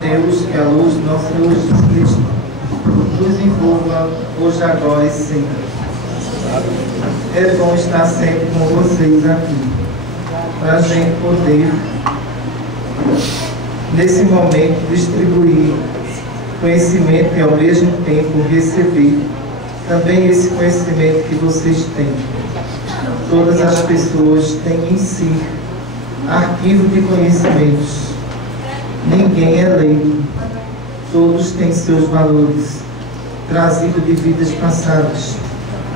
Deus, que a luz do nosso Senhor Jesus Cristo nos envolva hoje, agora e sempre. É bom estar sempre com vocês aqui, para a gente poder, nesse momento, distribuir conhecimento e, ao mesmo tempo, receber também esse conhecimento que vocês têm. Todas as pessoas têm em si arquivo de conhecimentos. Ninguém é leigo. Todos têm seus valores, trazidos de vidas passadas,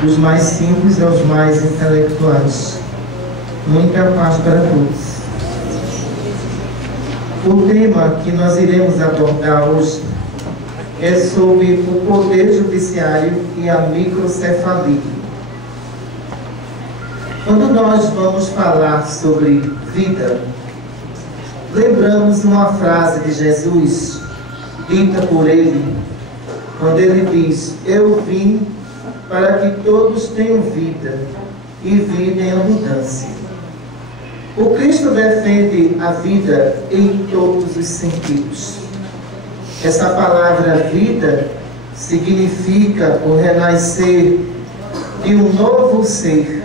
dos mais simples aos mais intelectuais. Muita paz para todos. O tema que nós iremos abordar hoje é sobre o poder judiciário e a microcefalia. Quando nós vamos falar sobre vida, lembramos uma frase de Jesus, dita por ele, quando ele diz: eu vim para que todos tenham vida, e vida em abundância. O Cristo defende a vida em todos os sentidos. Essa palavra vida significa o renascer de um novo ser,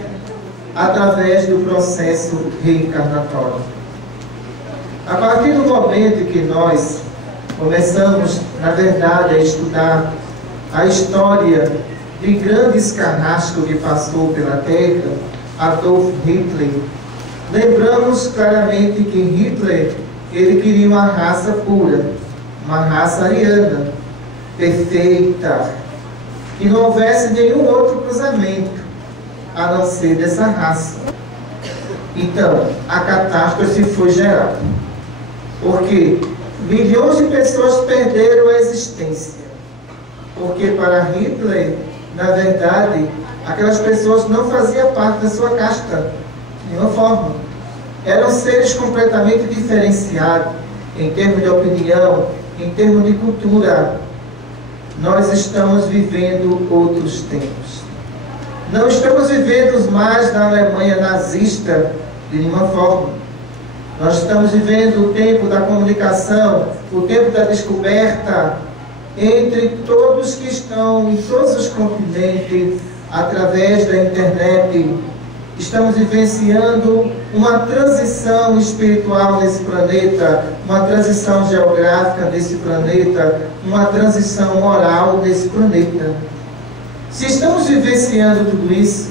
através do processo reencarnatório. A partir do momento que nós começamos, na verdade, a estudar a história de grandes carrasco que passou pela Terra, Adolf Hitler, lembramos claramente que Hitler, ele queria uma raça pura, uma raça ariana, perfeita, que não houvesse nenhum outro cruzamento a não ser dessa raça. Então, a catástrofe foi geral, porque milhões de pessoas perderam a existência, porque para Hitler, na verdade, aquelas pessoas não faziam parte da sua casta, de nenhuma forma. Eram seres completamente diferenciados, em termos de opinião, em termos de cultura. Nós estamos vivendo outros tempos. Não estamos vivendo mais na Alemanha nazista, de nenhuma forma. Nós estamos vivendo o tempo da comunicação, o tempo da descoberta entre todos que estão em todos os continentes, através da internet. Estamos vivenciando uma transição espiritual nesse planeta, uma transição geográfica nesse planeta, uma transição moral nesse planeta. Se estamos vivenciando tudo isso,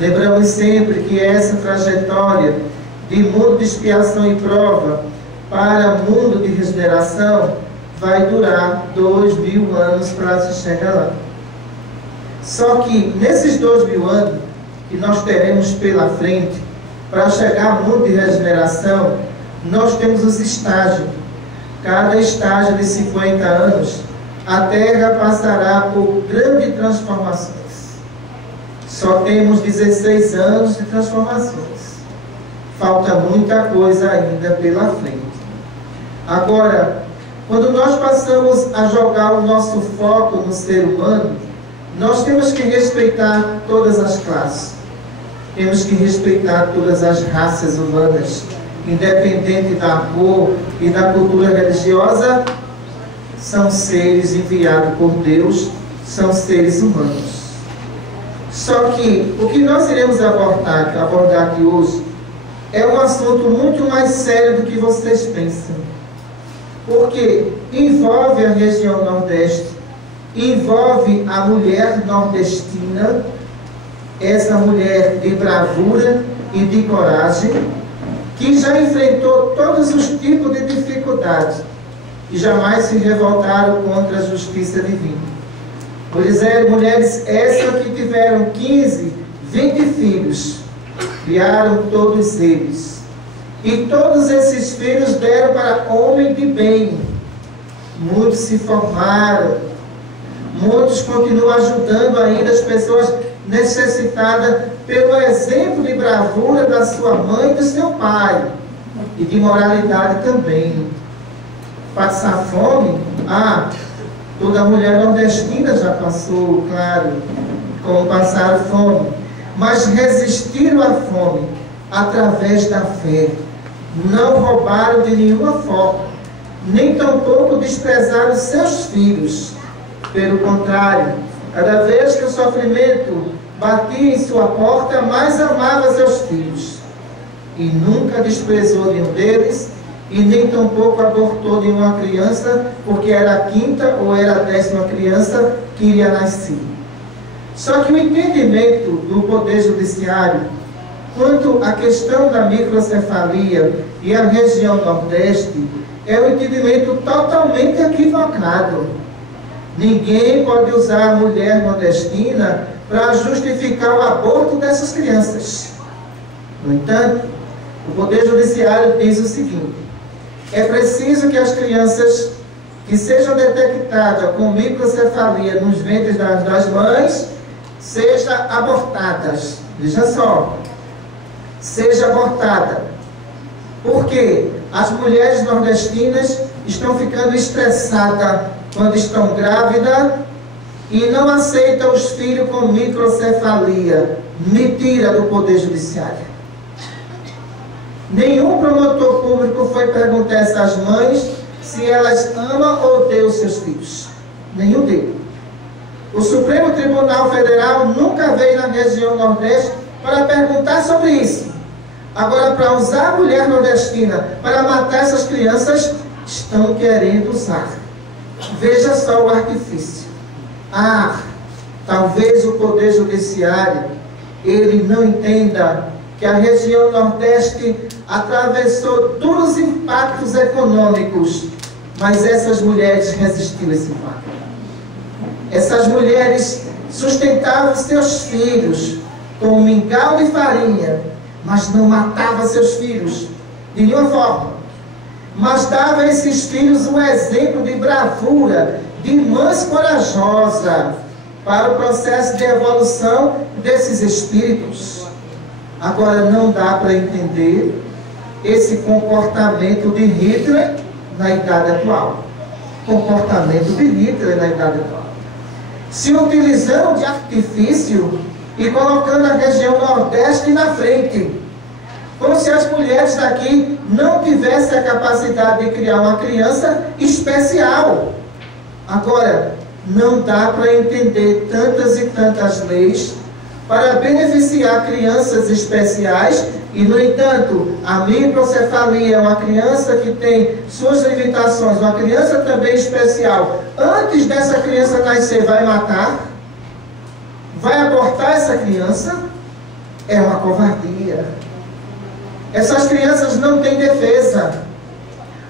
lembramos sempre que essa trajetória de mundo de expiação e prova para mundo de regeneração vai durar 2000 anos para se chegar lá. Só que nesses 2000 anos que nós teremos pela frente, para chegar ao mundo de regeneração, nós temos os estágios. Cada estágio de 50 anos, a Terra passará por grandes transformações. Só temos 16 anos de transformações. Falta muita coisa ainda pela frente. Agora, quando nós passamos a jogar o nosso foco no ser humano, nós temos que respeitar todas as classes. Temos que respeitar todas as raças humanas, independente da cor e da cultura religiosa. São seres enviados por Deus, são seres humanos. Só que o que nós iremos abordar aqui hoje é um assunto muito mais sério do que vocês pensam. Porque envolve a região Nordeste, envolve a mulher nordestina, essa mulher de bravura e de coragem, que já enfrentou todos os tipos de dificuldades e jamais se revoltaram contra a justiça divina. Mulheres essas que tiveram 15, 20 filhos, criaram todos eles. E todos esses filhos deram para homem de bem. Muitos se formaram, muitos continuam ajudando ainda as pessoas necessitadas pelo exemplo de bravura da sua mãe e do seu pai, e de moralidade também. Passar fome, toda mulher nordestina já passou, claro, como passaram fome, mas resistiram à fome através da fé. Não roubaram de nenhuma forma, nem tampouco desprezaram seus filhos. Pelo contrário, cada vez que o sofrimento batia em sua porta, mais amava seus filhos. E nunca desprezou nenhum deles, e nem tampouco abortou nenhuma criança, porque era a quinta ou era a 10ª criança que iria nascer. Só que o entendimento do Poder Judiciário quanto à questão da microcefalia e a região Nordeste é um entendimento totalmente equivocado. Ninguém pode usar a mulher nordestina para justificar o aborto dessas crianças. No entanto, o Poder Judiciário diz o seguinte: é preciso que as crianças que sejam detectadas com microcefalia nos ventres das mães sejam abortadas. Veja só, seja abortada. Porque as mulheres nordestinas estão ficando estressadas quando estão grávidas e não aceitam os filhos com microcefalia. Mentira do Poder Judiciário. Nenhum promotor público foi perguntar a essas mães se elas amam ou odeiam seus filhos. Nenhum deles. O Supremo Tribunal Federal nunca veio na região Nordeste para perguntar sobre isso. Agora, para usar a mulher nordestina para matar essas crianças, estão querendo usar. Veja só o artifício. Talvez o Poder Judiciário ele não entenda que a região Nordeste atravessou duros impactos econômicos, mas essas mulheres resistiram a esse impacto. Essas mulheres sustentavam seus filhos com um mingau de farinha, mas não matavam seus filhos de nenhuma forma. Mas dava a esses filhos um exemplo de bravura, de mães corajosas, para o processo de evolução desses espíritos. Agora, não dá para entender esse comportamento de Hitler na idade atual. Comportamento de Hitler na idade atual. Se utilizando de artifício e colocando a região Nordeste na frente. Como se as mulheres daqui não tivessem a capacidade de criar uma criança especial. Agora, não dá para entender tantas e tantas leis para beneficiar crianças especiais e, no entanto, a microcefalia é uma criança que tem suas limitações, uma criança também especial. Antes dessa criança nascer, vai matar? Vai abortar essa criança? É uma covardia. Essas crianças não têm defesa.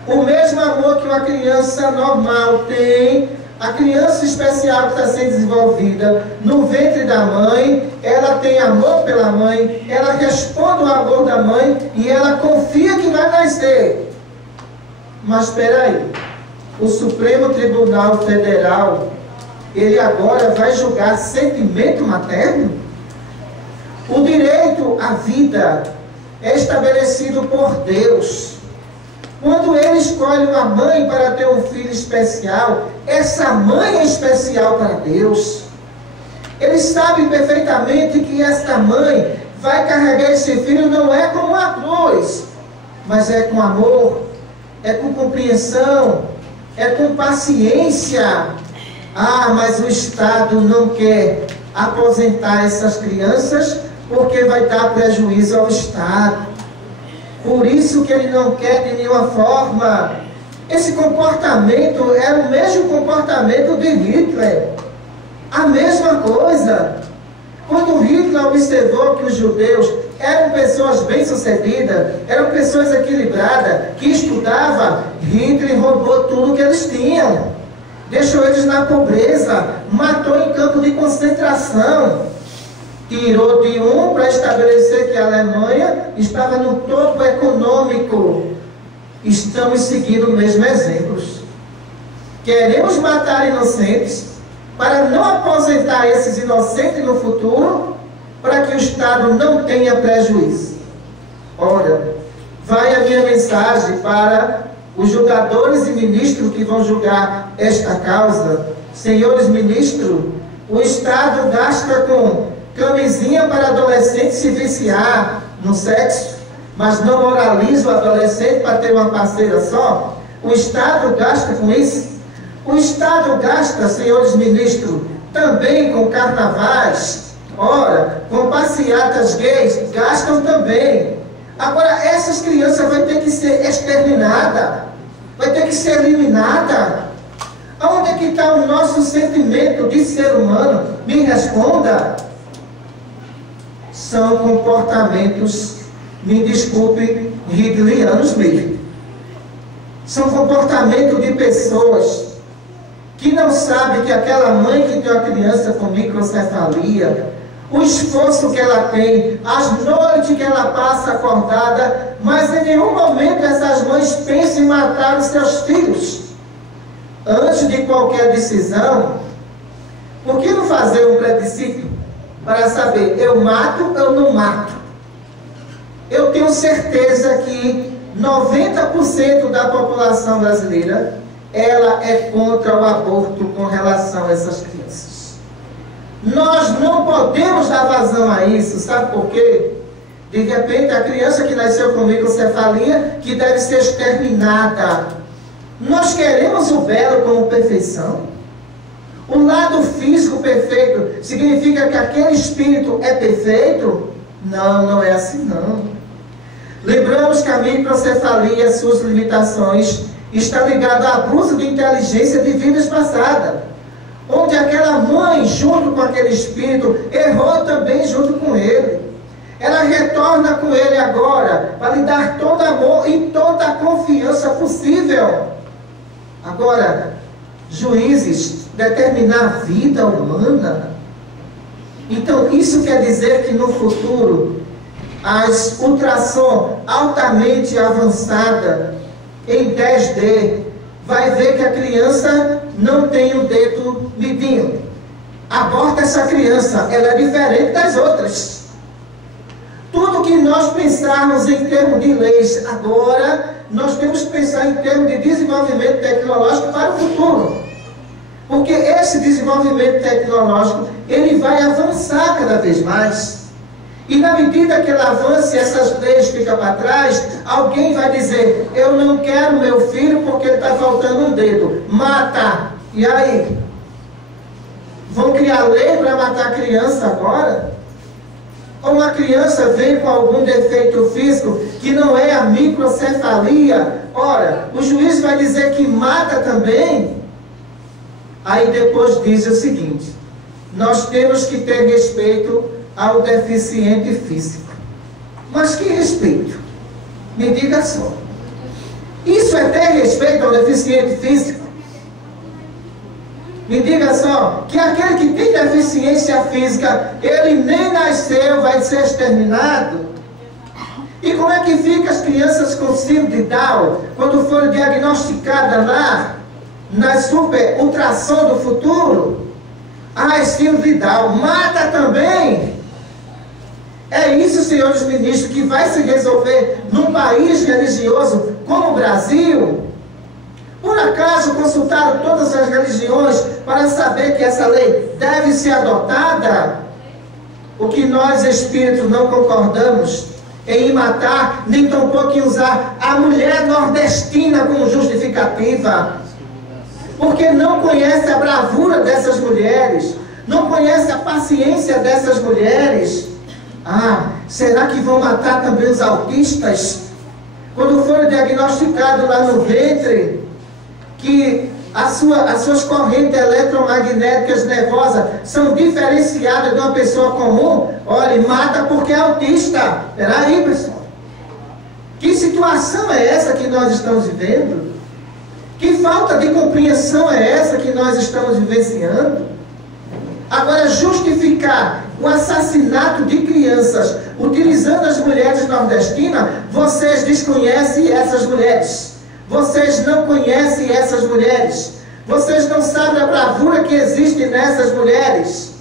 O mesmo amor que uma criança normal tem, a criança especial que está sendo desenvolvida no ventre da mãe, ela tem amor pela mãe, ela responde ao amor da mãe e ela confia que vai nascer. Mas espera aí, o Supremo Tribunal Federal, ele agora vai julgar sentimento materno? O direito à vida é estabelecido por Deus. Quando ele escolhe uma mãe para ter um filho especial, essa mãe é especial para Deus. Ele sabe perfeitamente que esta mãe vai carregar esse filho não é com uma cruz, mas é com amor, é com compreensão, é com paciência. Mas o Estado não quer aposentar essas crianças porque vai dar prejuízo ao Estado. Por isso que ele não quer de nenhuma forma. Esse comportamento é o mesmo comportamento de Hitler. A mesma coisa. Quando Hitler observou que os judeus eram pessoas bem-sucedidas, eram pessoas equilibradas, que estudavam, Hitler roubou tudo que eles tinham. Deixou eles na pobreza, matou em campo de concentração. Tirou de um para estabelecer que a Alemanha estava no topo econômico. Estamos seguindo os mesmos exemplos. Queremos matar inocentes para não aposentar esses inocentes no futuro, para que o Estado não tenha prejuízo. Ora, vai a minha mensagem para os julgadores e ministros que vão julgar esta causa. Senhores ministros, o Estado gasta com camisinha para adolescente se viciar no sexo, mas não moraliza o adolescente para ter uma parceira só. O Estado gasta com isso. O Estado gasta, senhores ministros, também com carnavais, ora, com passeatas gays, gastam também. Agora, essas crianças vão ter que ser exterminadas, vai ter que ser eliminada. Onde é que está o nosso sentimento de ser humano? Me responda. São comportamentos, me desculpe, riddleianos mesmo. São comportamentos de pessoas que não sabem que aquela mãe que tem uma criança com microcefalia, o esforço que ela tem, as noites que ela passa acordada, mas em nenhum momento essas mães pensam em matar os seus filhos. Antes de qualquer decisão, por que não fazer um plebiscito para saber, eu mato ou não mato? Eu tenho certeza que 90% da população brasileira, ela é contra o aborto com relação a essas crianças. Nós não podemos dar vazão a isso, sabe por quê? De repente, a criança que nasceu com microcefalia, que deve ser exterminada. Nós queremos o belo como perfeição. O lado físico perfeito significa que aquele espírito é perfeito? Não, não é assim não. Lembramos que a microcefalia e suas limitações está ligada ao abuso de inteligência de vidas passadas, onde aquela mãe, junto com aquele espírito, errou também junto com ele. Ela retorna com ele agora, para lhe dar todo amor e toda a confiança possível. Agora, juízes, determinar a vida humana. Então, isso quer dizer que no futuro, as ultrassom altamente avançada, em 10D, vai ver que a criança não tem o dedo midinho. Aborta essa criança, ela é diferente das outras. Tudo que nós pensarmos em termos de leis agora, nós temos que pensar em termos de desenvolvimento tecnológico para o futuro. Porque esse desenvolvimento tecnológico, ele vai avançar cada vez mais. E na medida que ele avance, essas leis ficam para trás, alguém vai dizer, eu não quero meu filho porque ele está faltando um dedo. Mata. E aí? Vão criar lei para matar a criança agora? Ou uma criança vem com algum defeito físico que não é a microcefalia, ora, o juiz vai dizer que mata também? Aí depois diz o seguinte, nós temos que ter respeito ao deficiente físico. Mas que respeito? Me diga só. Isso é ter respeito ao deficiente físico? Me diga só, que aquele que tem deficiência física, ele nem nasceu, vai ser exterminado? E como é que ficam as crianças com síndrome de Down, quando foram diagnosticadas lá, na super ultrassom do futuro? Ah, síndrome de Down, mata também? É isso, senhores ministros, que vai se resolver num país religioso como o Brasil? Por acaso consultaram todas as religiões para saber que essa lei deve ser adotada? O que nós espíritos não concordamos em matar, nem tampouco em usar a mulher nordestina como justificativa. Porque não conhece a bravura dessas mulheres, não conhece a paciência dessas mulheres. Ah, será que vão matar também os autistas? Quando foram diagnosticados lá no ventre, que as suas correntes eletromagnéticas nervosas são diferenciadas de uma pessoa comum, olha, mata porque é autista. Peraí, pessoal. Que situação é essa que nós estamos vivendo? Que falta de compreensão é essa que nós estamos vivenciando? Agora, justificar o assassinato de crianças utilizando as mulheres nordestinas, vocês desconhecem essas mulheres. Vocês não conhecem essas mulheres. Vocês não sabem a bravura que existe nessas mulheres.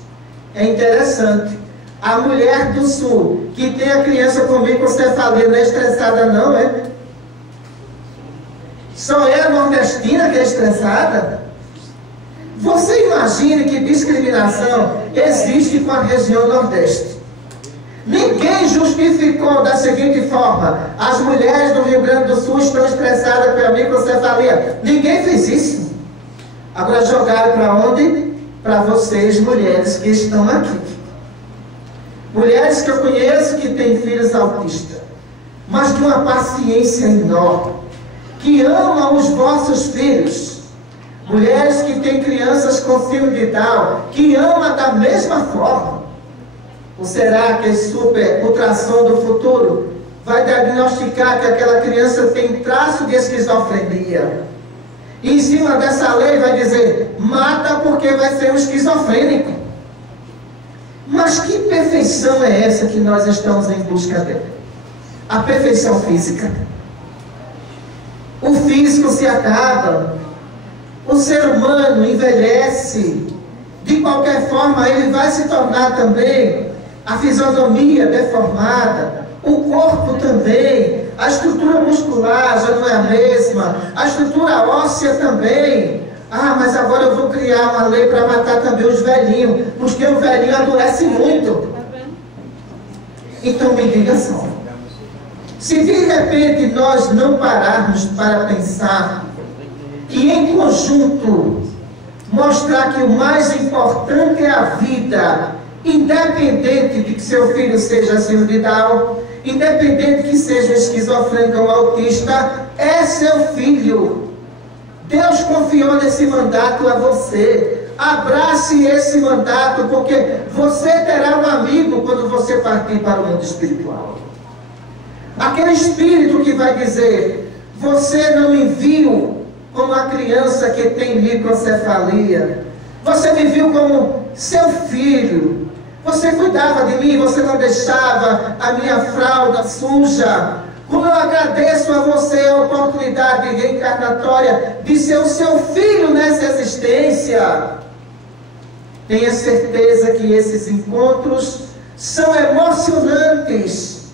É interessante. A mulher do sul, que tem a criança com microcefalia, não é estressada não, é? Só é a nordestina que é estressada? Você imagine que discriminação existe com a região nordeste. Ninguém e justificou da seguinte forma: as mulheres do Rio Grande do Sul estão expressadas pela microcefalia. Ninguém fez isso. Agora jogaram para onde? Para vocês, mulheres que estão aqui. Mulheres que eu conheço que têm filhos autistas, mas de uma paciência enorme, que amam os vossos filhos. Mulheres que têm crianças com síndrome de Down, que amam da mesma forma. Ou será que esse super ultrassom do futuro vai diagnosticar que aquela criança tem traço de esquizofrenia? E em cima dessa lei vai dizer: mata porque vai ser um esquizofrênico. Mas que perfeição é essa que nós estamos em busca dela? A perfeição física. O físico se acaba, o ser humano envelhece, de qualquer forma ele vai se tornar também a fisionomia deformada, o corpo também, a estrutura muscular já não é a mesma, a estrutura óssea também. Ah, mas agora eu vou criar uma lei para matar também os velhinhos, porque o velhinho adoece muito. Então me diga só, se de repente nós não pararmos para pensar e em conjunto mostrar que o mais importante é a vida, independente de que seu filho seja síndrome de Down, independente que seja esquizofrênico ou autista, é seu filho. Deus confiou nesse mandato a você. Abrace esse mandato, porque você terá um amigo quando você partir para o mundo espiritual. Aquele espírito que vai dizer: você não me viu como a criança que tem microcefalia, você me viu como seu filho, você cuidava de mim, você não deixava a minha fralda suja. Como eu agradeço a você a oportunidade reencarnatória de ser o seu filho nessa existência. Tenha certeza que esses encontros são emocionantes,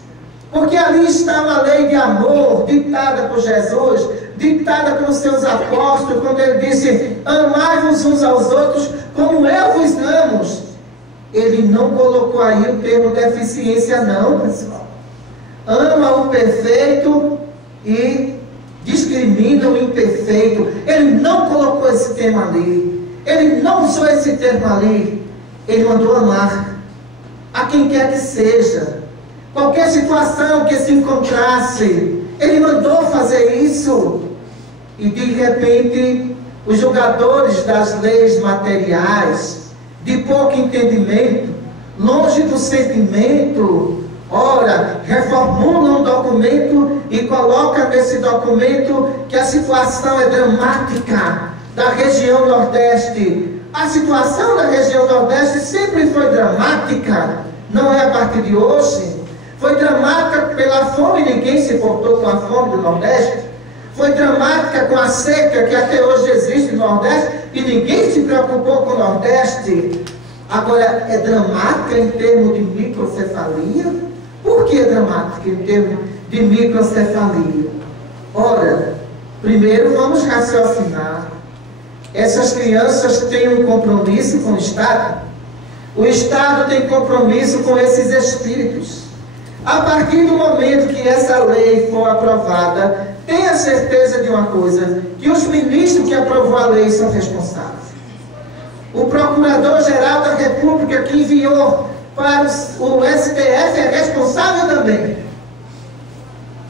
porque ali está uma lei de amor ditada por Jesus, ditada pelos seus apóstolos, quando ele disse: amai-vos uns aos outros como eu vos amo. Ele não colocou aí o termo deficiência não, pessoal. Ama o perfeito e discrimina o imperfeito. Ele não colocou esse termo ali. Ele não usou esse termo ali. Ele mandou amar a quem quer que seja, qualquer situação que se encontrasse. Ele mandou fazer isso. E de repente, os julgadores das leis materiais, de pouco entendimento, longe do sentimento, ora, reformula um documento e coloca nesse documento que a situação é dramática da região Nordeste. A situação da região Nordeste sempre foi dramática, não é a partir de hoje. Foi dramática pela fome, ninguém se importou com a fome do Nordeste. Foi dramática com a seca que até hoje existe no Nordeste e ninguém se preocupou com o Nordeste. Agora, é dramática em termos de microcefalia? Por que é dramática em termos de microcefalia? Ora, primeiro vamos raciocinar. Essas crianças têm um compromisso com o Estado. O Estado tem compromisso com esses espíritos. A partir do momento que essa lei for aprovada, tenha certeza de uma coisa, que os ministros que aprovou a lei são responsáveis. O Procurador-Geral da República que enviou para o STF é responsável também.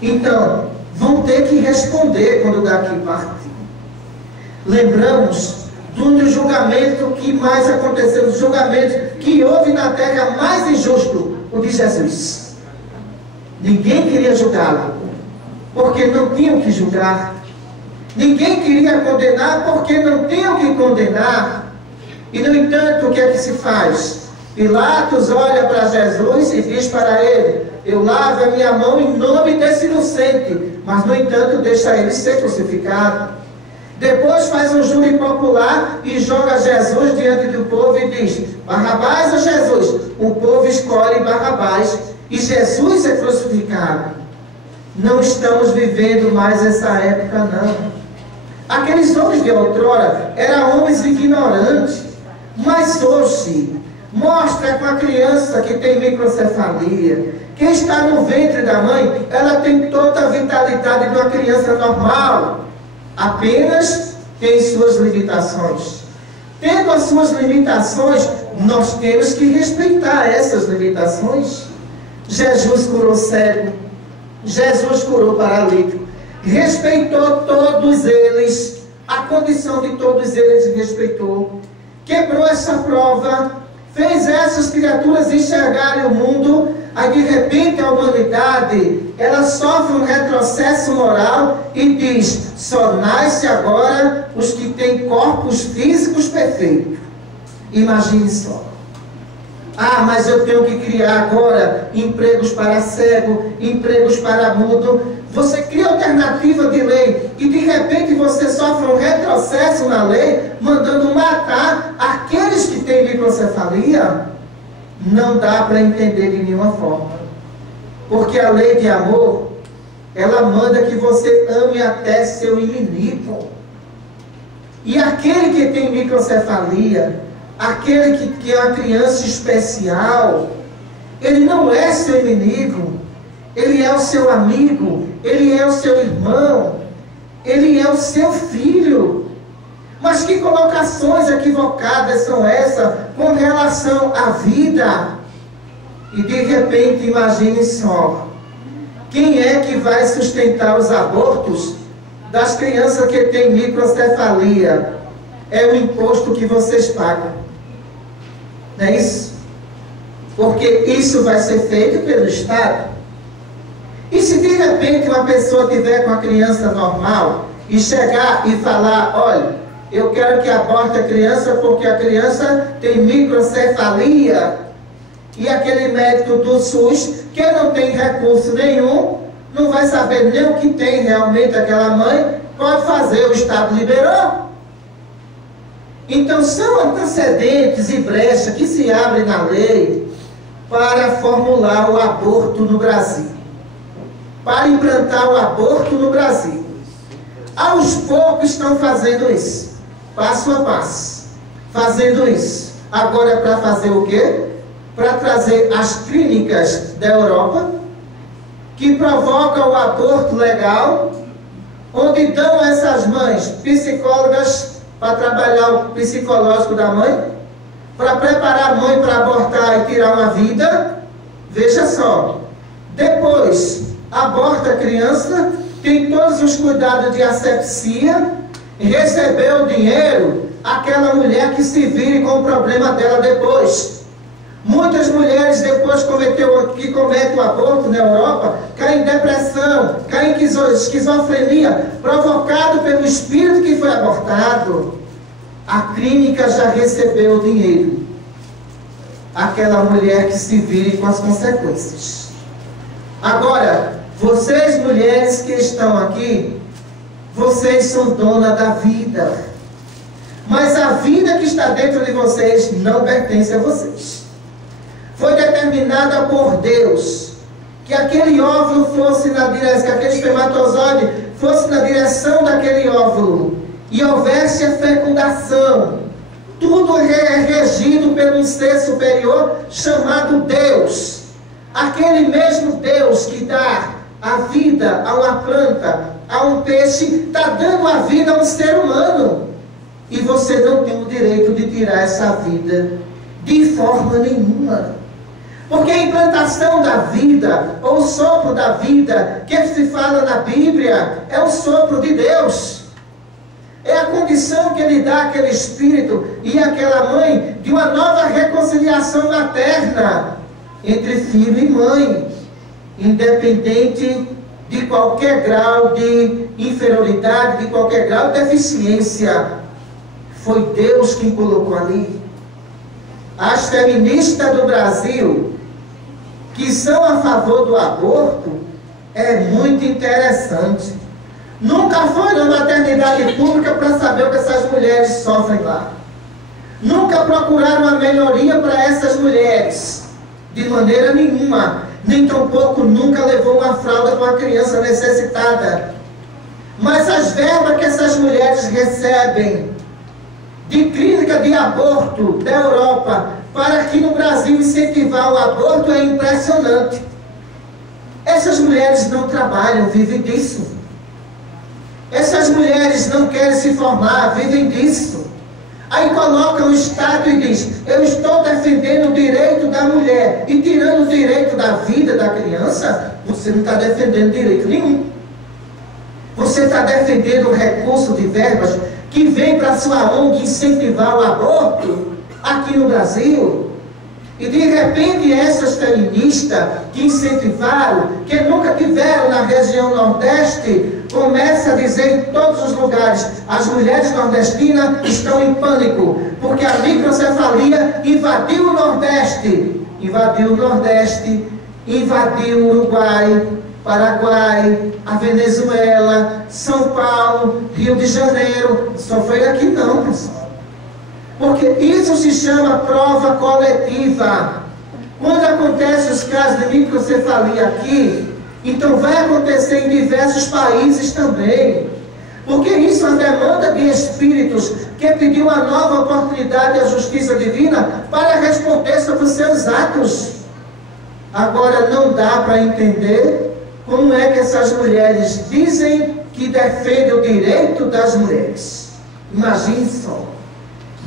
Então, vão ter que responder quando daqui partir. Lembramos do julgamento que mais aconteceu, do julgamento que houve na terra mais injusto, o de Jesus. Ninguém queria julgá-lo, porque não tinham que julgar. Ninguém queria condenar, porque não tinham que condenar. E, no entanto, o que é que se faz? Pilatos olha para Jesus e diz para ele: eu lavo a minha mão em nome desse inocente, mas, no entanto, deixa ele ser crucificado. Depois faz um júri popular e joga Jesus diante do povo e diz: Barrabás ou Jesus? O povo escolhe Barrabás e Jesus é crucificado. Não estamos vivendo mais essa época, não. Aqueles homens de outrora eram homens ignorantes, mas hoje Mostra com a criança que tem microcefalia, que está no ventre da mãe, ela tem toda a vitalidade de uma criança normal, apenas tem suas limitações. Tendo as suas limitações, nós temos que respeitar essas limitações. Jesus curou cego, Jesus curou paralítico, respeitou todos eles, a condição de todos eles respeitou, quebrou essa prova, fez essas criaturas enxergarem o mundo. Aí de repente a humanidade, ela sofre um retrocesso moral e diz: só nasce agora os que têm corpos físicos perfeitos. Imagine só. Ah, mas eu tenho que criar agora empregos para cego, empregos para mudo. Você cria alternativa de lei e de repente você sofre um retrocesso na lei, mandando matar aqueles que têm microcefalia. Não dá para entender de nenhuma forma. Porque a lei de amor, ela manda que você ame até seu inimigo. E aquele que tem microcefalia, aquele que é uma criança especial, ele não é seu inimigo, ele é o seu amigo, ele é o seu irmão, ele é o seu filho. Mas que colocações equivocadas são essas com relação à vida? E de repente, imagine só, quem é que vai sustentar os abortos das crianças que têm microcefalia? É o imposto que vocês pagam. Não é isso? Porque isso vai ser feito pelo Estado. E se de repente uma pessoa tiver com a criança normal e chegar e falar: olha, eu quero que aborte a criança porque a criança tem microcefalia, e aquele médico do SUS, que não tem recurso nenhum, não vai saber nem o que tem realmente aquela mãe, pode fazer, o Estado liberou. Então são antecedentes e brechas que se abrem na lei para formular o aborto no Brasil, para implantar o aborto no Brasil. Aos poucos estão fazendo isso, passo a passo, fazendo isso. Agora é para fazer o quê? Para trazer as clínicas da Europa, que provocam o aborto legal, onde dão a essas mães psicólogas para trabalhar o psicológico da mãe, para preparar a mãe para abortar e tirar uma vida. Veja só, depois aborta a criança, tem todos os cuidados de asepsia, recebeu o dinheiro, aquela mulher que se vire com o problema dela depois. Muitas mulheres depois que cometem o aborto na Europa, caem em depressão, caem em esquizofrenia, provocado pelo espírito que foi abortado. A clínica já recebeu o dinheiro. Aquela mulher que se vire com as consequências. Agora, vocês mulheres que estão aqui, vocês são donas da vida. Mas a vida que está dentro de vocês não pertence a vocês. Foi determinada por Deus que aquele óvulo fosse na direção, que aquele espermatozoide fosse na direção daquele óvulo e houvesse a fecundação. Tudo é regido por um ser superior chamado Deus. Aquele mesmo Deus que dá a vida a uma planta, a um peixe, está dando a vida a um ser humano. E você não tem o direito de tirar essa vida de forma nenhuma. Porque a implantação da vida, ou o sopro da vida, que se fala na Bíblia, é o sopro de Deus. É a condição que Ele dá àquele espírito e àquela mãe de uma nova reconciliação materna entre filho e mãe, independente de qualquer grau de inferioridade, de qualquer grau de deficiência. Foi Deus quem colocou ali. As feministas do Brasil, que são a favor do aborto, é muito interessante. Nunca foi na maternidade pública para saber o que essas mulheres sofrem lá. Nunca procuraram uma melhoria para essas mulheres, de maneira nenhuma. Nem tampouco nunca levou uma fralda para uma criança necessitada. Mas as verbas que essas mulheres recebem de clínica de aborto da Europa para aqui no Brasil incentivar o aborto é impressionante. Essas mulheres não trabalham, vivem disso. Essas mulheres não querem se formar, vivem disso. Aí coloca um Estado e diz: eu estou defendendo o direito da mulher e tirando o direito da vida da criança. Você não está defendendo direito nenhum. Você está defendendo o recurso de verbas que vem para a sua ONG incentivar o aborto aqui no Brasil. E de repente essas feministas que incentivaram, que nunca tiveram na região Nordeste, começam a dizer em todos os lugares: as mulheres nordestinas estão em pânico, porque a microcefalia invadiu o Nordeste, invadiu o Uruguai, Paraguai, a Venezuela, São Paulo, Rio de Janeiro. Só foi aqui não, pessoal. Porque isso se chama prova coletiva. Quando acontecem os casos de microcefalia aqui, então vai acontecer em diversos países também. Porque isso é uma demanda de espíritos que pediu uma nova oportunidade à justiça divina para responder sobre os seus atos. Agora não dá para entender como é que essas mulheres dizem que defendem o direito das mulheres. Imagine só.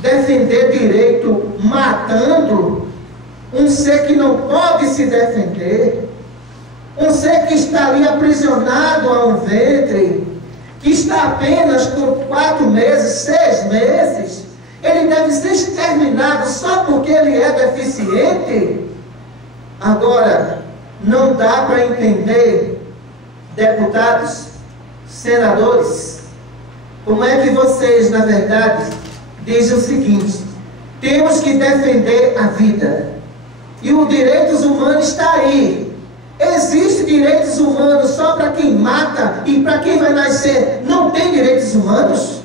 Defender direito matando um ser que não pode se defender, um ser que está ali aprisionado a um ventre, que está apenas por 4 meses, 6 meses, ele deve ser exterminado só porque ele é deficiente. Agora, não dá para entender, deputados, senadores, como é que vocês, na verdade, dizem o seguinte: temos que defender a vida. E os direitos humanos está aí. Existem direitos humanos só para quem mata e para quem vai nascer não tem direitos humanos?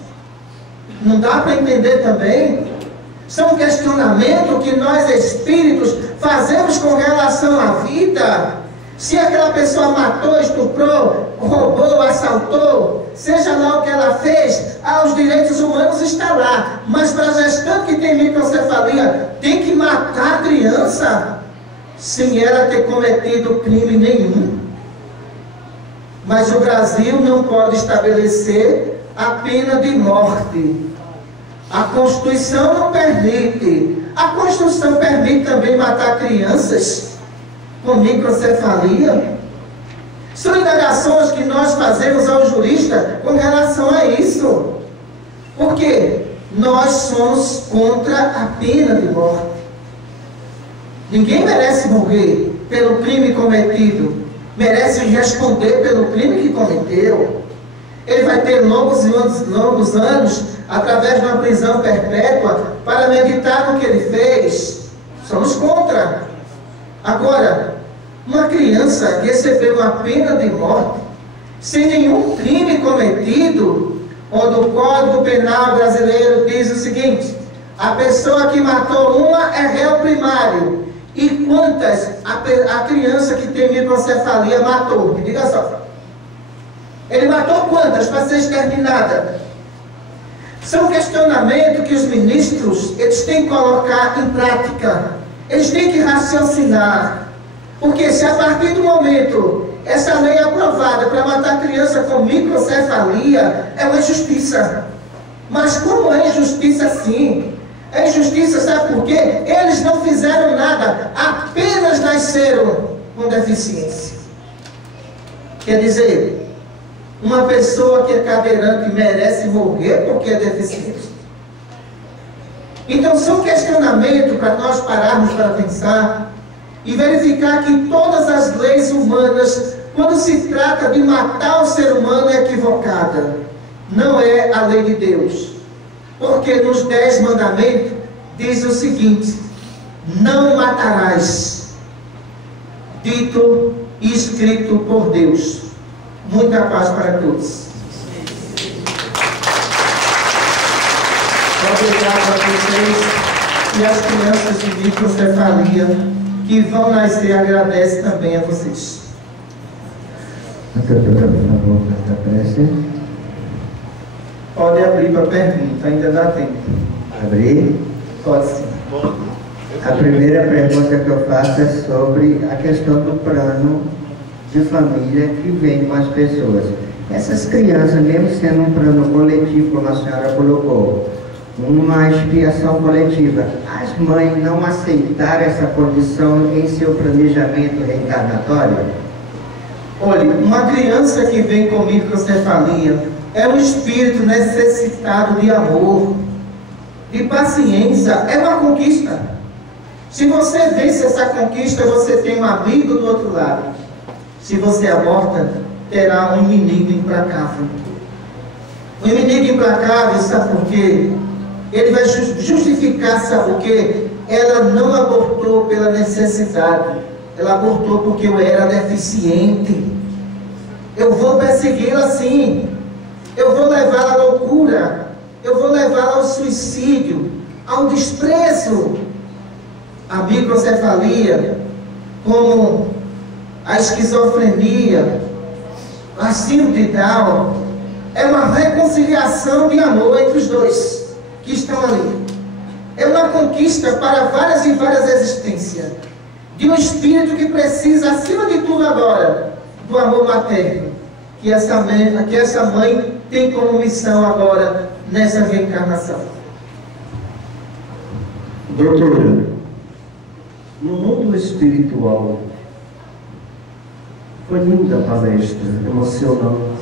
Não dá para entender também? São questionamentos que nós espíritos fazemos com relação à vida. Se aquela pessoa matou, estuprou, roubou, assaltou, seja lá o que ela fez, os direitos humanos estão lá. Mas para a gestante que tem microcefalia, tem que matar a criança sem ela ter cometido crime nenhum. Mas o Brasil não pode estabelecer a pena de morte. A Constituição não permite. A Constituição permite também matar crianças com microcefalia. São indagações que nós fazemos ao jurista com relação a isso. Porque nós somos contra a pena de morte. Ninguém merece morrer pelo crime cometido. Merece responder pelo crime que cometeu. Ele vai ter longos anos através de uma prisão perpétua para meditar no que ele fez. Somos contra. Agora, uma criança recebeu uma pena de morte sem nenhum crime cometido, onde o Código Penal brasileiro diz o seguinte: a pessoa que matou uma é réu primário. E quantas a criança que tem microcefalia matou? Me diga só. Ele matou quantas para ser exterminada? São questionamentos que os ministros eles têm que colocar em prática. Eles têm que raciocinar. Porque se a partir do momento essa lei é aprovada para matar criança com microcefalia, é uma injustiça. Mas como é injustiça assim? É injustiça, sabe por quê? Eles não fizeram nada, apenas nasceram com deficiência. Quer dizer, uma pessoa que é cadeirante merece morrer porque é deficiente. Então são questionamentos para nós pararmos para pensar e verificar que todas as leis humanas, quando se trata de matar o ser humano, é equivocada. Não é a lei de Deus. Porque nos 10 mandamentos diz o seguinte: não matarás, dito e escrito por Deus. Muita paz para todos. Obrigado a vocês e as crianças de microcefalia que vão nascer, agradece também a vocês. Pode abrir para pergunta, ainda dá tempo. Abrir? Pode sim. Bom, eu A primeira pergunta que eu faço é sobre a questão do plano de família que vem com as pessoas. Essas crianças, mesmo sendo um plano coletivo, como a senhora colocou, uma expiação coletiva, as mães não aceitaram essa condição em seu planejamento reencarnatório? Olha, uma criança que vem com microcefalia é um espírito necessitado de amor, de paciência, é uma conquista. Se você vence essa conquista, você tem um amigo do outro lado. Se você aborta, terá um inimigo implacável. O inimigo implacável, sabe por quê? Ele vai justificar, sabe por quê? Ela não abortou pela necessidade. Ela abortou porque eu era deficiente. Eu vou persegui-la assim. Eu vou levá-la à loucura. Eu vou levá-la ao suicídio, ao desprezo. A microcefalia, como a esquizofrenia, a síndrome de Down, é uma reconciliação de amor entre os dois que estão ali. É uma conquista para várias e várias existências, de um espírito que precisa, acima de tudo agora, do amor materno, que essa mãe tem como missão agora, nessa reencarnação. Doutora, no mundo espiritual, foi linda a palestra, emocionante.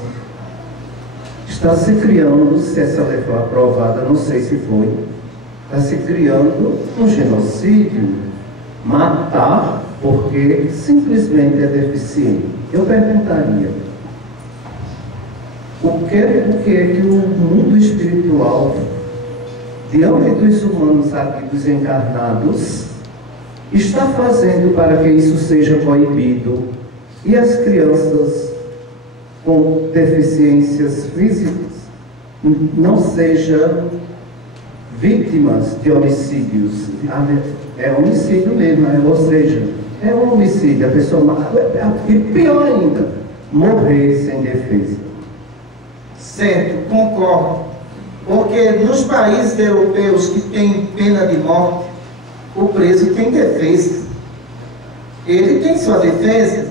Está se criando, se essa lei for aprovada, não sei se foi, está se criando um genocídio, matar porque simplesmente é deficiente. Eu perguntaria, o que é que o mundo espiritual, diante dos humanos aqui, dos encarnados, está fazendo para que isso seja proibido e as crianças com deficiências físicas não sejam vítimas de homicídios? É homicídio mesmo, ou seja, é um homicídio, a pessoa e pior ainda, morrer sem defesa. Certo, concordo. Porque nos países europeus que têm pena de morte, o preso tem defesa. Ele tem sua defesa.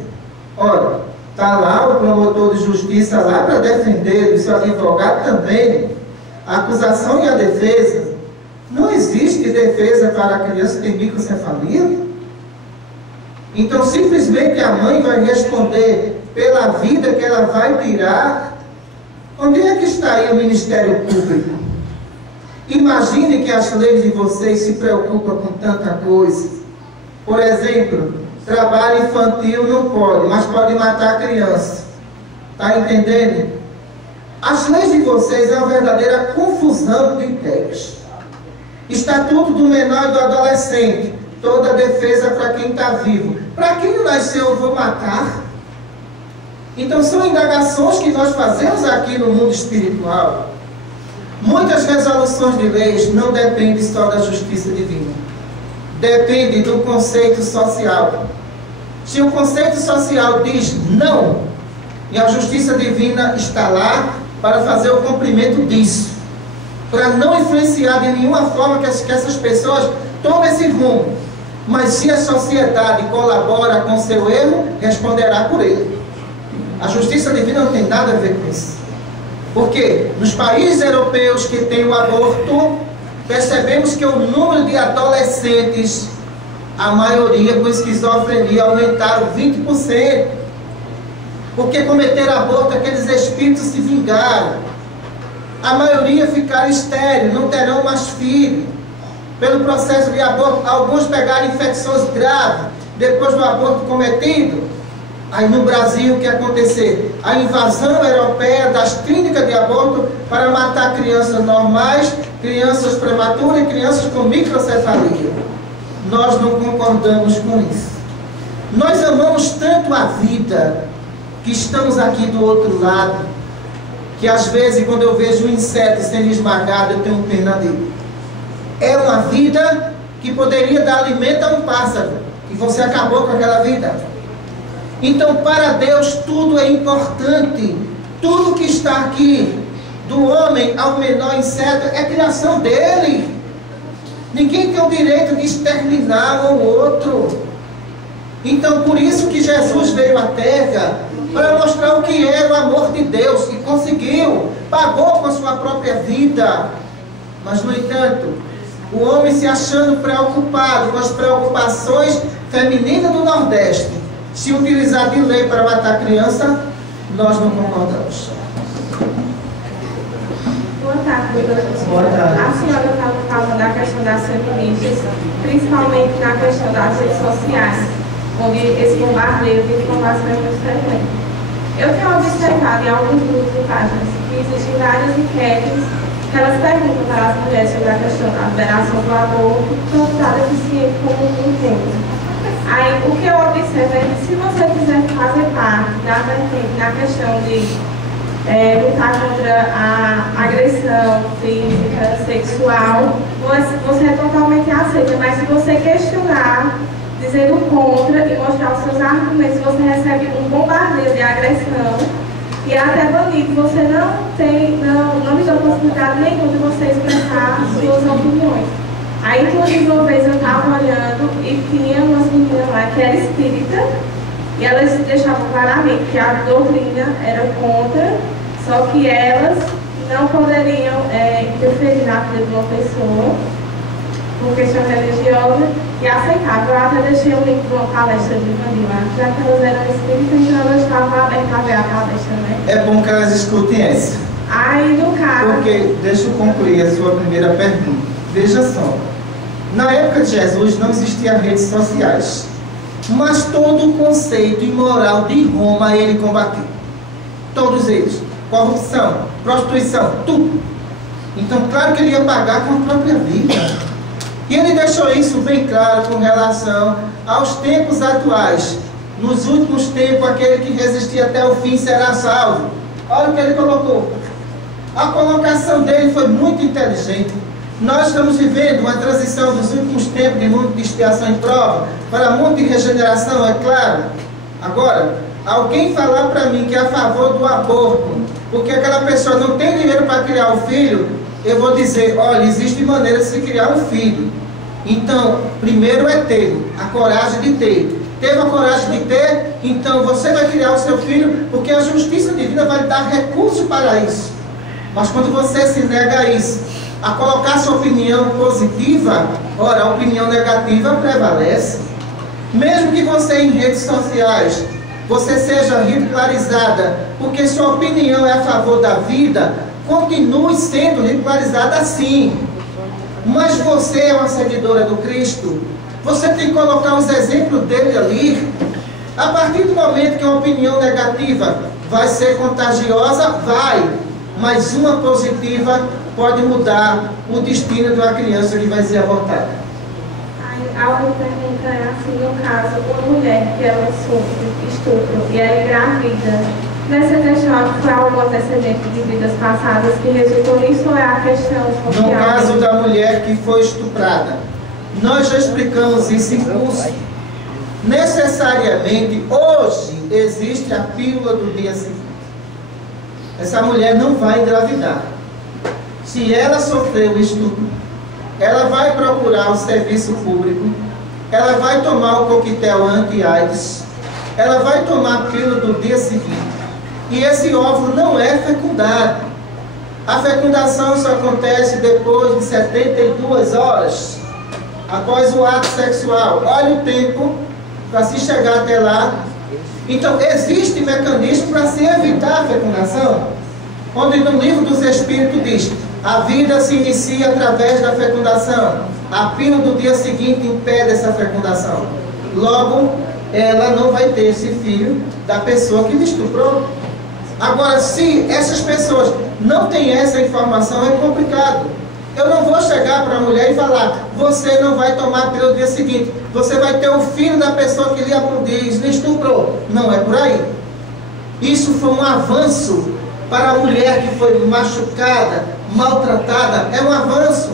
Olha, está lá o promotor de justiça lá para defender, o seu advogado também. A acusação e a defesa. Não existe defesa para a criança que tem microcefalia. Então, simplesmente a mãe vai responder pela vida que ela vai tirar. Onde é que está aí o Ministério Público? Imagine que as leis de vocês se preocupam com tanta coisa. Por exemplo, trabalho infantil não pode, mas pode matar a criança. Está entendendo? As leis de vocês é uma verdadeira confusão de ideias. Estatuto do menor e do adolescente. Toda defesa para quem está vivo. Para quem não nasceu, eu vou matar. Então são indagações que nós fazemos aqui no mundo espiritual. Muitas resoluções de leis não dependem só da justiça divina. Depende do conceito social. Se o conceito social diz não, e a justiça divina está lá para fazer o cumprimento disso, para não influenciar de nenhuma forma que essas pessoas tomem esse rumo. Mas se a sociedade colabora com seu erro, responderá por ele. A justiça divina não tem nada a ver com isso. Porque nos países europeus que têm o aborto, percebemos que o número de adolescentes, a maioria com esquizofrenia, aumentaram 20%. Porque cometeram aborto, aqueles espíritos se vingaram. A maioria ficaram estéreis, não terão mais filhos. Pelo processo de aborto, alguns pegaram infecções graves depois do aborto cometido. Aí no Brasil, o que aconteceu? A invasão europeia das clínicas de aborto para matar crianças normais, crianças prematuras e crianças com microcefalia. Nós não concordamos com isso. Nós amamos tanto a vida, que estamos aqui do outro lado, que às vezes quando eu vejo um inseto sendo esmagado, eu tenho pena dele. É uma vida que poderia dar alimento a um pássaro, e você acabou com aquela vida. Então, para Deus, tudo é importante. Tudo que está aqui, do homem ao menor inseto, é criação dele. Ninguém tem o direito de exterminar um ao outro. Então, por isso que Jesus veio à Terra, para mostrar o que era o amor de Deus, e conseguiu, pagou com a sua própria vida. Mas, no entanto, o homem se achando preocupado com as preocupações femininas do Nordeste, se utilizar de lei para matar criança, nós não concordamos. Boa tarde, doutora. Boa tarde. A senhora estava falando da questão das feministas, principalmente na questão das redes sociais, onde esse bombardeio de informação é muito frequente. Eu tenho observado em alguns grupos de páginas que existem várias enquetes que elas perguntam para as mulheres sobre a questão da liberação do aborto, tanto da deficiente como do tempo. Aí, o que eu observo é que se você quiser fazer parte da vertente na questão de lutar contra a agressão física, sexual, você é totalmente aceita, mas se você questionar, dizendo contra e mostrar os seus argumentos, você recebe um bombardeio de agressão e até banido. Você não lhe dá possibilidade nenhuma de você expressar suas opiniões. Aí, inclusive, uma vez eu estava olhando e tinha umas meninas lá que era espírita e elas deixavam claramente que a doutrina era contra, só que elas não poderiam interferir na vida de uma pessoa por questão religiosa e aceitável. Eu até deixei o link de uma palestra de Vanilla, já que elas eram espíritas, então elas estavam abertas a ver a palestra, né? É bom que elas escutem essa. Aí, no caso... Porque, deixa eu concluir a sua primeira pergunta. Veja só, na época de Jesus não existiam redes sociais, mas todo o conceito imoral de Roma ele combateu. Todos eles. Corrupção, prostituição, tudo. Então, claro que ele ia pagar com a própria vida. E ele deixou isso bem claro com relação aos tempos atuais. Nos últimos tempos, aquele que resistir até o fim será salvo. Olha o que ele colocou. A colocação dele foi muito inteligente. Nós estamos vivendo uma transição dos últimos tempos de mundo de expiação e prova para mundo de regeneração, é claro. Agora, alguém falar para mim que é a favor do aborto, porque aquela pessoa não tem dinheiro para criar um filho, eu vou dizer, olha, existe maneira de se criar um filho. Então, primeiro é ter a coragem de ter. Teve a coragem de ter, então você vai criar o seu filho, porque a justiça divina vai dar recurso para isso. Mas quando você se nega a isso, a colocar sua opinião positiva, ora, a opinião negativa prevalece. Mesmo que você em redes sociais, você seja ridicularizada, porque sua opinião é a favor da vida, continue sendo ridicularizada sim. Mas você é uma seguidora do Cristo, você tem que colocar os exemplos dele ali. A partir do momento que uma opinião negativa vai ser contagiosa, vai. Mas uma positiva pode mudar o destino de uma criança que vai ser abortada. A outra pergunta é assim, no caso, uma mulher que ela sofre estupro e ela engravida, nessa questão foi algum antecedente de vidas passadas que resultou nisso ou é a questão social? No caso da mulher que foi estuprada, nós já explicamos isso em curso. Necessariamente, hoje, existe a pílula do dia seguinte. Essa mulher não vai engravidar. Se ela sofreu estupro, ela vai procurar o serviço público, ela vai tomar o coquetel anti-AIDS, ela vai tomar a pílula do dia seguinte. E esse óvulo não é fecundado. A fecundação só acontece depois de 72 horas, após o ato sexual. Olha o tempo para se chegar até lá. Então, existe mecanismo para se evitar a fecundação, onde no livro dos Espíritos diz, a vida se inicia através da fecundação. A pílula do dia seguinte impede essa fecundação. Logo, ela não vai ter esse filho da pessoa que lhe estuprou. Agora, se essas pessoas não têm essa informação, é complicado. Eu não vou chegar para a mulher e falar, você não vai tomar a pílula do dia seguinte, você vai ter o filho da pessoa que lhe estuprou. Não é por aí. Isso foi um avanço para a mulher que foi machucada, maltratada, é um avanço.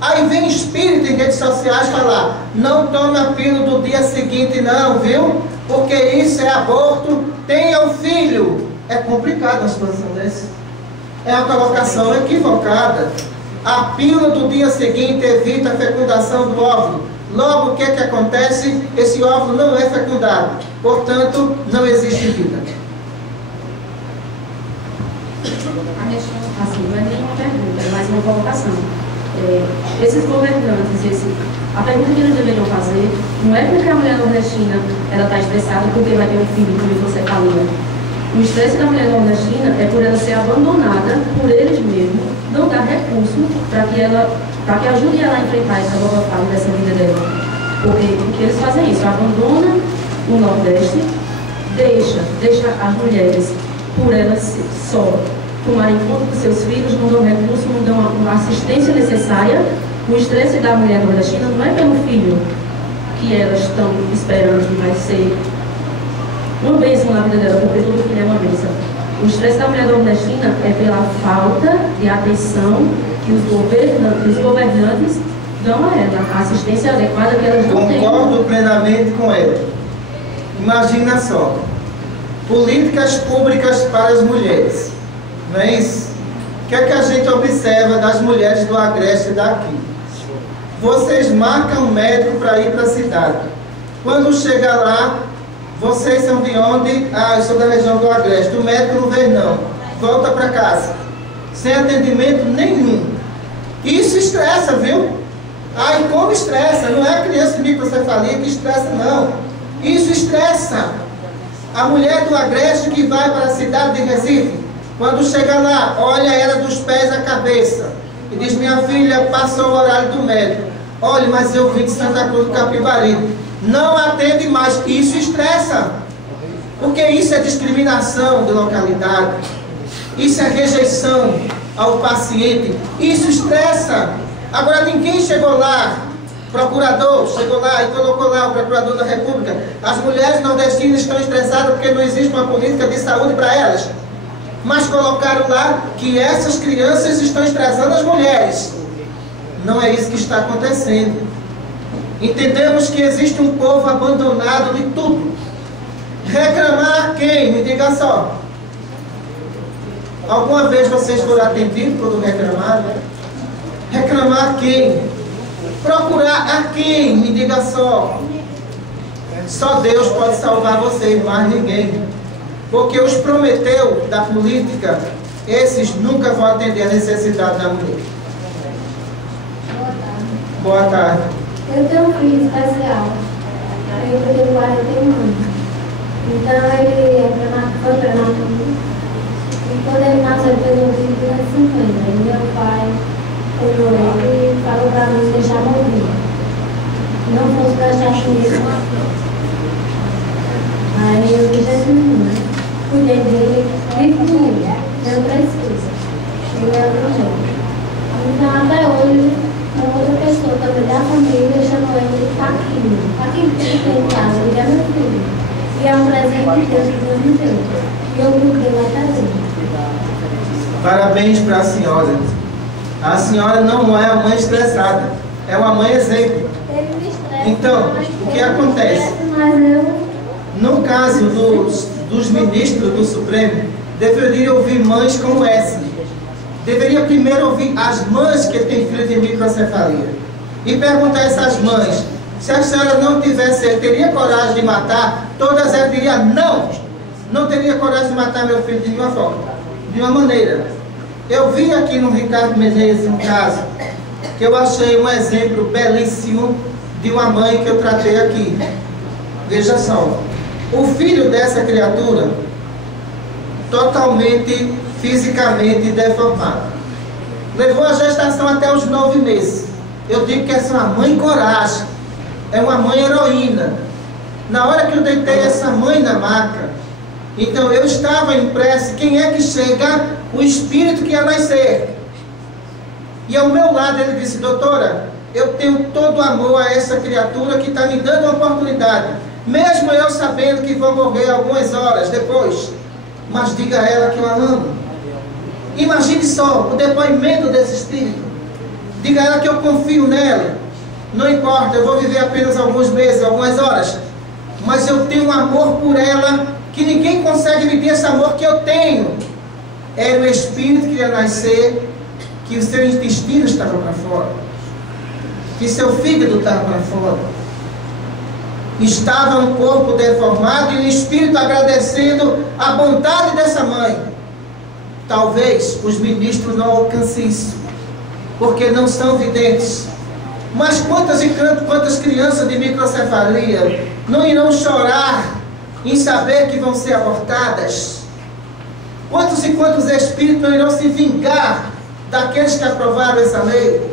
Aí vem espírito em redes sociais falar, não tome a pílula do dia seguinte não, viu? Porque isso é aborto, tenha o filho. É complicado uma situação dessa. É uma colocação equivocada. A pílula do dia seguinte evita a fecundação do óvulo. Logo, o que é que acontece? Esse óvulo não é fecundado. Portanto, não existe vida. Assim, não é nenhuma pergunta, é mais uma colocação. Esses governantes, a pergunta que eles deveriam fazer não é porque a mulher nordestina está estressada porque vai ter um filho com microcefalia. O estresse da mulher nordestina é por ela ser abandonada por eles mesmos, não dar recurso para que ajude ela a enfrentar essa nova fase dessa vida dela. Porque eles fazem isso, abandonam o Nordeste, deixa as mulheres por elas só tomarem conta dos seus filhos, não dão recurso, não dão a assistência necessária. O estresse da mulher nordestina não é pelo filho que elas estão esperando que vai ser uma bênção na vida dela, porque todo filho é uma bênção. O estresse da mulher nordestina é pela falta de atenção que os governantes dão a ela, a assistência adequada que elas não têm. Concordo plenamente com ela. Imagina só, políticas públicas para as mulheres, não é isso? O que é que a gente observa das mulheres do Agreste daqui? Vocês marcam um médico para ir para a cidade. Quando chega lá, vocês são de onde? Ah, eu sou da região do Agreste. O médico não vem não. Volta para casa. Sem atendimento nenhum. Isso estressa, viu? Ai, como estressa? Não é a criança de microcefalia que estressa, não. Isso estressa. A mulher do Agreste que vai para a cidade de Recife, quando chega lá, olha ela dos pés à cabeça e diz: minha filha, passou o horário do médico. Olha, mas eu vim de Santa Cruz do Capibaribe. Não atende mais. Isso estressa. Porque isso é discriminação de localidade. Isso é rejeição ao paciente. Isso estressa. Agora ninguém chegou lá, procurador chegou lá e colocou lá o procurador da República: as mulheres nordestinas estão estressadas porque não existe uma política de saúde para elas. Mas colocaram lá que essas crianças estão estressando as mulheres. Não é isso que está acontecendo. Entendemos que existe um povo abandonado de tudo. Reclamar quem? Me diga só. Alguma vez vocês foram atendidos quando reclamaram? Reclamar quem? Procurar a quem? Me diga só. Só Deus pode salvar vocês, mais ninguém. Porque os prometeu da política, esses nunca vão atender a necessidade da mulher. Boa tarde. Eu tenho um filho especial. Eu tenho 41 anos. Então ele foi prematuro. E quando ele nasceu, ele pegou 50. E meu pai pegou ele e falou para mim deixar morrer. Não fosse deixar assim. Aí eu disse assim: cuidei dele, vivo com ele. Eu preciso. Ele é do jeito. Então até hoje, uma outra pessoa também da família chamou ele de Paquinho. Paquinho que tem em casa, ele é meu filho. E é um presente de Deus que Deus me deu. E eu procurei lá fazer. Parabéns para a senhora. A senhora não é a mãe estressada, é uma mãe exemplo. Ele me estressa. Então, o que acontece? Mas eu... No caso dos ministros do Supremo, deveria ouvir mães como essa. Deveria primeiro ouvir as mães que têm filho de microcefalia e perguntar a essas mães: se a senhora não tivesse, teria coragem de matar? Todas elas diriam: não, não teria coragem de matar meu filho de nenhuma forma, de uma maneira. Eu vi aqui no Ricardo Menezes um caso que eu achei um exemplo belíssimo de uma mãe que eu tratei aqui. Veja só, o filho dessa criatura totalmente fisicamente deformado, levou a gestação até os 9 meses. Eu digo que essa é uma mãe coragem, é uma mãe heroína. Na hora que eu deitei essa mãe na maca, então eu estava em prece: quem é que chega? O espírito que ia nascer. E ao meu lado ele disse: doutora, eu tenho todo o amor a essa criatura que está me dando uma oportunidade, mesmo eu sabendo que vou morrer algumas horas depois, mas diga a ela que eu a amo. Imagine só o depoimento desse espírito. Diga a ela que eu confio nela. Não importa, eu vou viver apenas alguns meses, algumas horas, mas eu tenho um amor por ela que ninguém consegue medir esse amor que eu tenho. Era o espírito que ia nascer que o seu intestino estava para fora, que seu fígado estava para fora. Estava um corpo deformado e o espírito agradecendo a bondade dessa mãe. Talvez os ministros não alcancem isso, porque não são videntes. Mas quantas crianças de microcefalia não irão chorar em saber que vão ser abortadas? Quantos e quantos espíritos não irão se vingar daqueles que aprovaram essa lei?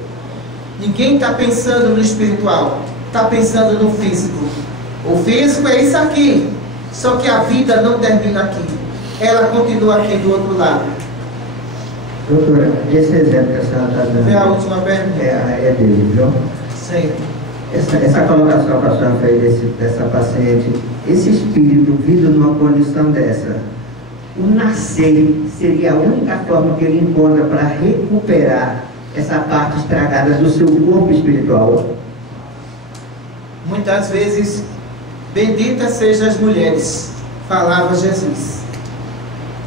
Ninguém está pensando no espiritual, está pensando no físico. O físico é isso aqui, só que a vida não termina aqui, ela continua aqui do outro lado. Doutora, esse exemplo que a senhora está dando... Foi a última pergunta. É dele, viu? Sim. Essa colocação que a senhora fez dessa paciente, esse espírito vindo numa condição dessa, o nascer seria a única forma que ele encontra para recuperar essa parte estragada do seu corpo espiritual? Muitas vezes, benditas sejam as mulheres, falava Jesus.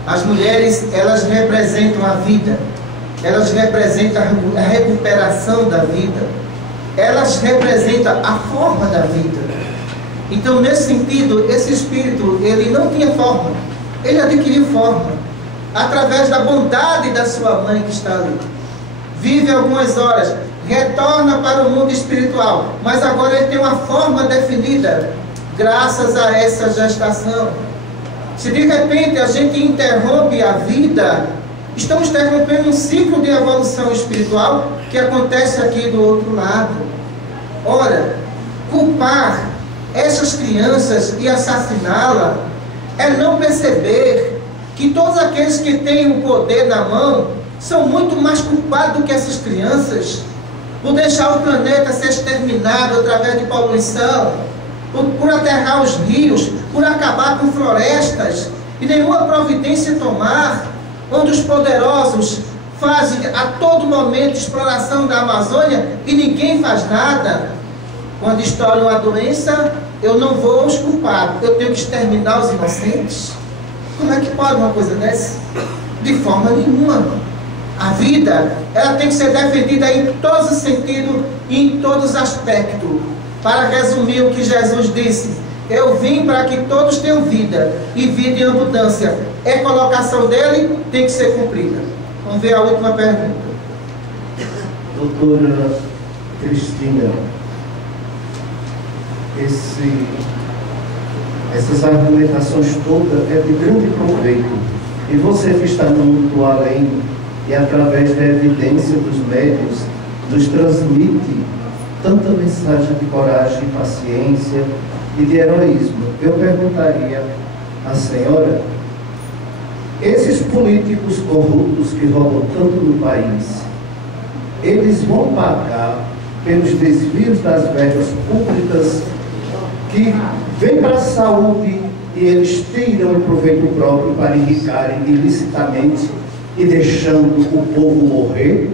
As mulheres, elas representam a vida, elas representam a recuperação da vida, elas representam a forma da vida. Então, nesse sentido, esse espírito, ele não tinha forma, ele adquiriu forma, através da bondade da sua mãe que está ali. Vive algumas horas, retorna para o mundo espiritual, mas agora ele tem uma forma definida, graças a essa gestação. Se de repente a gente interrompe a vida, estamos interrompendo um ciclo de evolução espiritual que acontece aqui do outro lado. Ora, culpar essas crianças e assassiná-la é não perceber que todos aqueles que têm o poder na mão são muito mais culpados do que essas crianças, por deixar o planeta ser exterminado através de poluição, por aterrar os rios, por acabar com florestas, e nenhuma providência tomar, onde os poderosos fazem a todo momento exploração da Amazônia e ninguém faz nada. Quando estoura uma doença, eu não vou aos culpados, eu tenho que exterminar os inocentes. Como é que pode uma coisa dessa? De forma nenhuma. A vida, ela tem que ser defendida em todos os sentidos e em todos os aspectos. Para resumir o que Jesus disse, eu vim para que todos tenham vida, e vida em abundância. É colocação dele, tem que ser cumprida. Vamos ver a última pergunta. Doutora Cristina, essas argumentações todas é de grande proveito. E você que está no mundo do além, e através da evidência dos médios, nos transmite tanta mensagem de coragem, paciência e de heroísmo. Eu perguntaria à senhora, esses políticos corruptos que roubam tanto no país, eles vão pagar pelos desvios das verbas públicas que vêm para a saúde e eles tiram o proveito próprio para enriquecerem ilicitamente e deixando o povo morrer?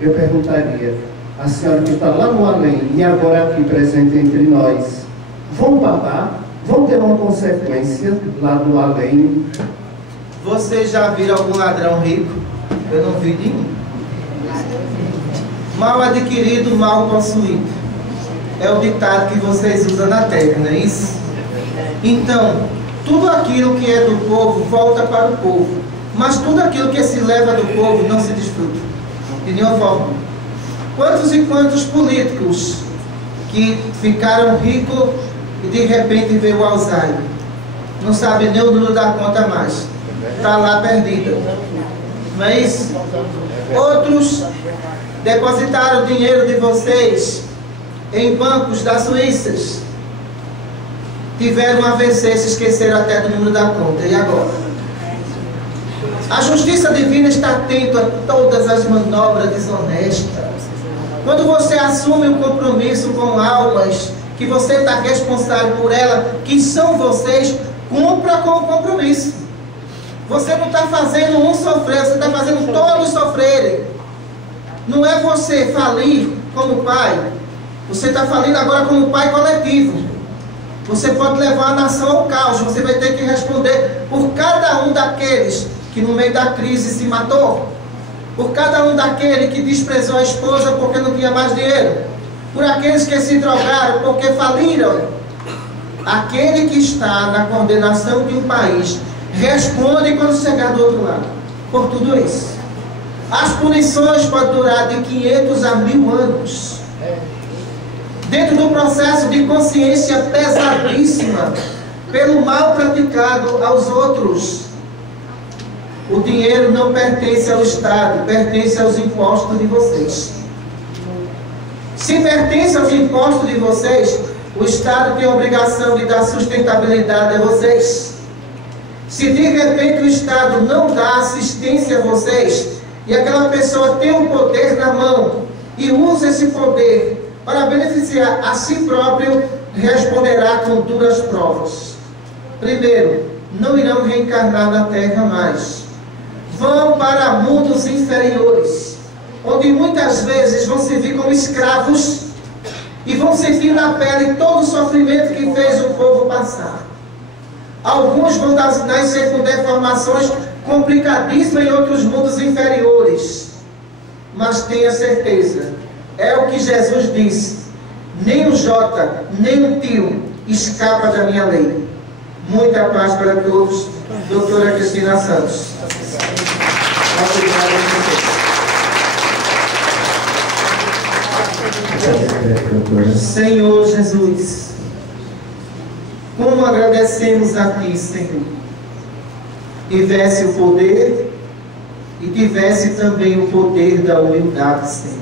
Eu perguntaria, a senhora que está lá no além e agora aqui presente entre nós, vão pagar? Vão ter uma consequência lá do além? Vocês já viram algum ladrão rico? Eu não vi nenhum. Mal adquirido, mal possuído. É o ditado que vocês usam na terra, não é isso? Então, tudo aquilo que é do povo volta para o povo. Mas tudo aquilo que se leva do povo não se desfruta. De nenhuma forma. Quantos e quantos políticos que ficaram ricos e de repente veio o Alzheimer? Não sabe nem o número da conta mais. Está lá perdida. Mas outros depositaram o dinheiro de vocês em bancos da Suíça. Tiveram um AVC, se esqueceram até do número da conta. E agora? A justiça divina está atento a todas as manobras desonestas. Quando você assume um compromisso com almas, que você está responsável por ela, que são vocês, cumpra com o compromisso. Você não está fazendo um sofrer, você está fazendo todos sofrerem. Não é você falir como pai, você está falindo agora como pai coletivo. Você pode levar a nação ao caos, você vai ter que responder por cada um daqueles que no meio da crise se matou. por cada um daquele que desprezou a esposa porque não tinha mais dinheiro, por aqueles que se drogaram porque faliram. Aquele que está na condenação de um país responde quando chegar do outro lado por tudo isso. As punições podem durar de 500 a 1000 anos. Dentro do processo de consciência pesadíssima pelo mal praticado aos outros. O dinheiro não pertence ao Estado, pertence aos impostos de vocês. Se pertence aos impostos de vocês, o Estado tem a obrigação de dar sustentabilidade a vocês. Se de repente o Estado não dá assistência a vocês, e aquela pessoa tem um poder na mão, e usa esse poder para beneficiar a si próprio, responderá com duras provas. Primeiro, não irão reencarnar na Terra mais. Vão para mundos inferiores, onde muitas vezes vão servir como escravos e vão sentir na pele todo o sofrimento que fez o povo passar. Alguns vão nascer com deformações complicadíssimas em outros mundos inferiores. Mas tenha certeza, é o que Jesus disse: nem um jota, nem um tio escapa da minha lei. Muita paz para todos. Doutora Cristina Santos. Obrigado a vocês. Senhor Jesus, como agradecemos a Ti, Senhor, tivesse o poder e tivesse também o poder da humildade, Senhor.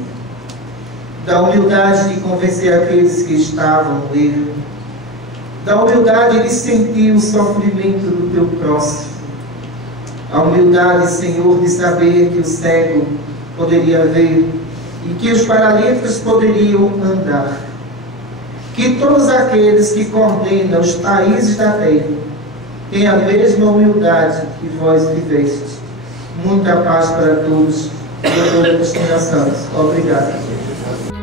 Da humildade de convencer aqueles que estavam no erro, da humildade de sentir o sofrimento do Teu próximo, a humildade, Senhor, de saber que o cego poderia ver e que os paralíticos poderiam andar. Que todos aqueles que coordenam os países da terra tenham a mesma humildade que vós tivestes. Muita paz para todos. Doutora Cristina Santos. Obrigado.